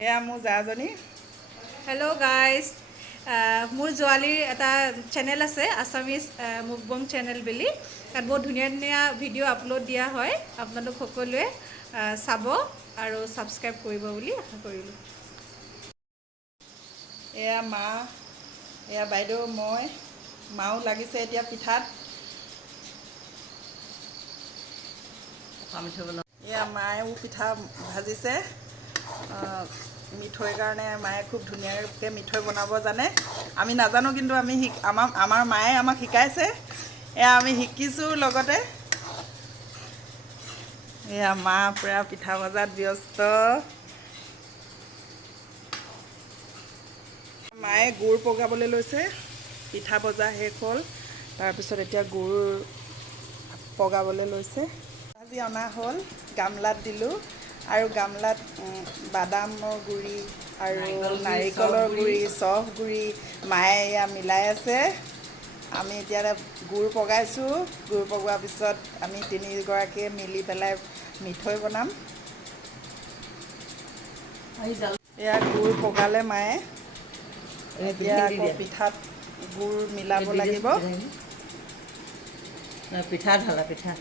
এয়া মোৰ জাজনী। Hello' guys, মোৰ ছোৱালীৰ এটা চেনেল আছে আছামিজ মুকবং চেনেল বুলি। তাত বহুত ধুনীয়া ধুনীয়া ভিডিঅ' আপলোড দিয়া হয়। আপোনালোক সকলোৱে চাব আৰু ছাবস্ক্ৰাইব কৰিব বুলি আশা কৰিলোঁ। এয়া মা, এয়া বাইদেউ, মই। মাও লাগিছে এতিয়া পিঠাত। এয়া মায়েও পিঠা ভাজিছে। মিঠৈৰ কাৰণে মায়ে খুব ধুনীয়াকৈ মিঠৈ বনাব জানে। আমি নাজানো, কিন্তু আমাৰ মায়ে আমাক শিকাইছে। এয়া আমি শিকিছোঁ লগতে। এয়া মা পূৰা পিঠা ভজাত ব্যস্ত। মায়ে গুড় পগাবলৈ লৈছে। পিঠা ভজা শেষ হ'ল, তাৰপিছত এতিয়া গুড় পগাবলৈ লৈছে। আজি অনা হ'ল, গামলাত দিলোঁ আৰু গামলাত বাদামৰ গুড়ি আৰু নাৰিকলৰ গুড়ি, চফ গুড়ি মায়ে এয়া মিলাই আছে। আমি এতিয়া গুড় পগাইছোঁ। গুড় পগোৱাৰ পিছত আমি তিনিগৰাকীয়ে মিলি পেলাই মিঠৈ বনাম। এয়া গুড় পগালে মায়ে। এতিয়া আকৌ পিঠাত গুড় মিলাব লাগিব। পিঠা ঢালা পিঠা।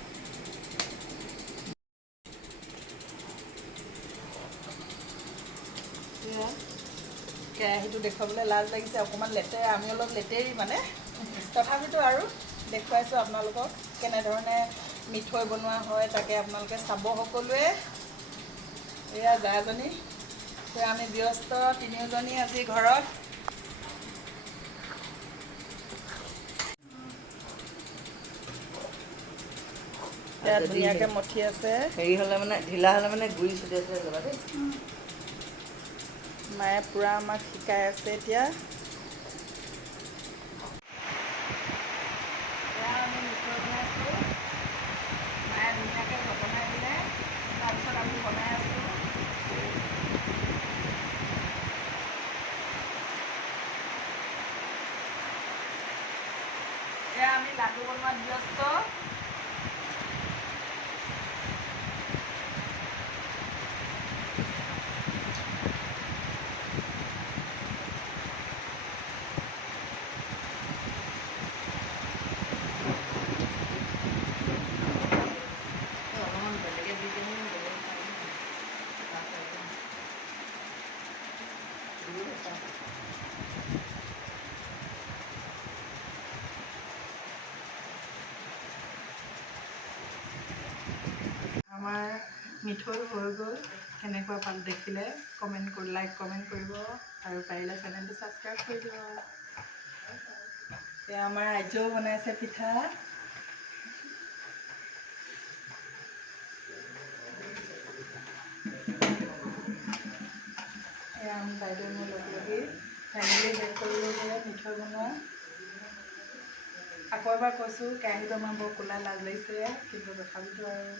কেৰাহীটো দেখুৱাবলৈ লাজ লাগিছে, অকণমান লেতেৰা। আমি অলপ লেতেৰি মানে, তথাপিতো আৰু দেখুৱাইছোঁ আপোনালোকক কেনেধৰণে মিঠৈ বনোৱা হয়। তাকে আপোনালোকে চাব সকলোৱে। এয়া জাজনী, আমি ব্যস্ত তিনিওজনী আজি ঘৰত। এয়া ধুনীয়াকৈ মঠি আছে। হেৰি হ'লে মানে ঢিলা হ'লে মানে গুড়ি ছটিয়াই ল'বা দেই। মায়ে পূৰা আমাক শিকাই আছে এতিয়া। এয়া আমি মিঠৈ বনাইছোঁ। মায়ে ধুনীয়াকৈ বনাই দিলে, তাৰপিছত আমি বনাই আছোঁ। এয়া আমি লাডু বনোৱাত ব্যস্ত। অলপমান বেলেগে দি দিম, বেলেগ আমাৰ মিঠৈ হৈ গ'ল। কেনেকুৱা পাল দেখিলে কমেণ্ট কৰি লাইক কমেণ্ট কৰিব আৰু পাৰিলে চেনেলটো ছাবস্ক্ৰাইব কৰি দিব। এয়া আমাৰ আইজেও বনাইছে পিঠা। এয়া আমি বাইদেউ মোৰ লগ লাগি ফেমিলি শেষ কৰিলোঁ মিঠৈ বনোৱা। আকৌ এবাৰ কৈছোঁ, কেৰাহীটো আমাৰ বৰ ক'লা, লাজ লাগিছে, কিন্তু তথাপিতো আৰু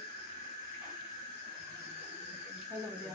হৈ যাব দিয়া।